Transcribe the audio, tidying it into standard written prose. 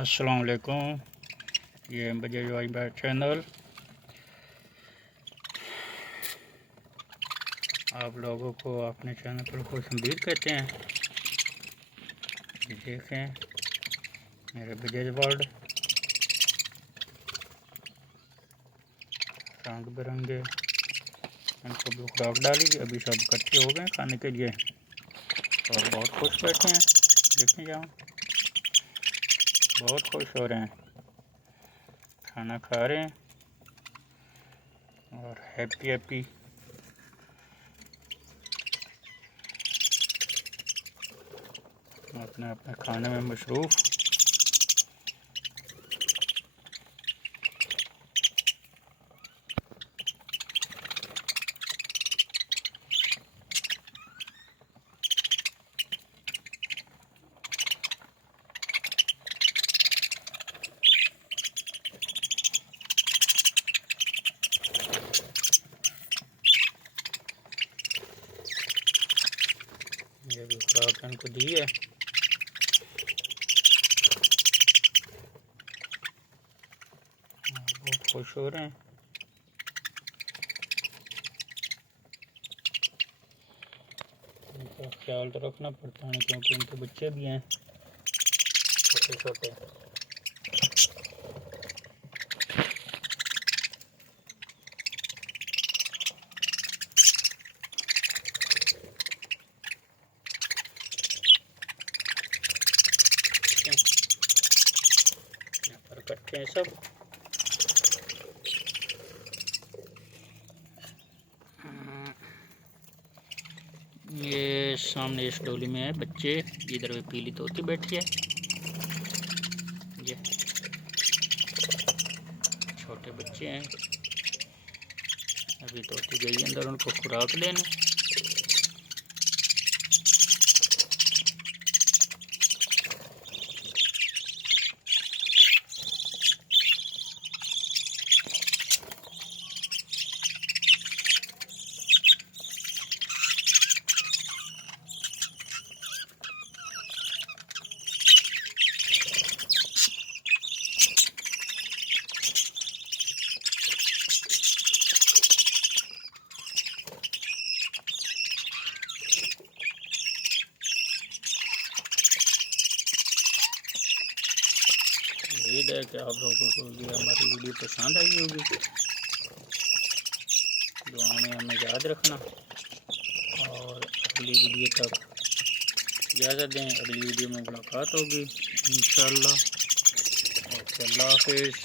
अस्सलाम वालेकुम। ये बजाज वाई बाय चैनल आप लोगों को अपने चैनल पर खुशआमदीद कहते हैं। देखें मेरे बजाज वर्ल्ड रंग बिरंगे इनको ब्लू फ्रॉक डाली, अभी सब इकट्ठे हो गए खाने के लिए और बहुत खुश बैठे हैं। देखें जाओ बहुत खुश हो रहे हैं, खाना खा रहे हैं और हैप्पी हैप्पी अपने अपने खाने में मशरूफ़। ये भी खुराक इनको दी है। बहुत खुश हो रहे हैं। इनका ख्याल तो रखना पड़ता है क्योंकि इनके बच्चे भी हैं छोटे छोटे। यहाँ पर इकट्ठे हैं सब। ये सामने इस डोली में है बच्चे, इधर भी पीली तोती बैठी है। ये छोटे बच्चे हैं, अभी तोती गई अंदर उनको खुराक देने। उम्मीद है कि आप लोगों को ये हमारी वीडियो पसंद आई होगी। दुआ में हमें याद रखना और अगली वीडियो तक इजाज़त दें। अगली वीडियो में मुलाकात होगी इंशाअल्लाह। ओके, अल्लाह हाफिज़।